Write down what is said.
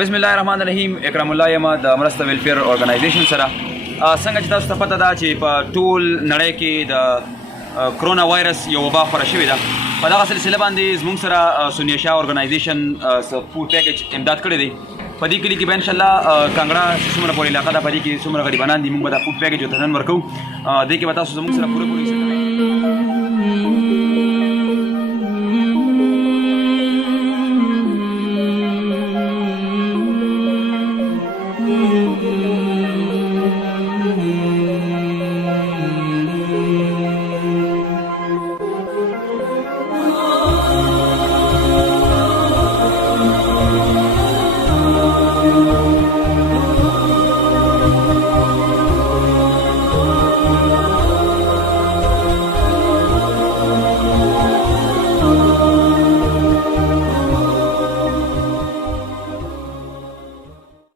بسم الله الرحمن الرحیم. اکرم الله یم د مرسته ویلفیر ارګنایزیشن سره. څنګه چې تاسو ته پته ده چې په ټول نړۍ کې د کرونا وایرس یو وبا خپره شوې ده، په دغه سلسله باندې زموږ سره سونیا شاه ارګنایزیشن فوډ پیکج امداد کړی دی. په دې کلي کې به انشاءالله کانګړه چې څومره پورې علاقه ده په دې کې څومره غریبانان دي، موږ به دا فوډ پیکج ورته نن ورکوو. دې کې به تاسو زموږ سره پوره حصه کوئ.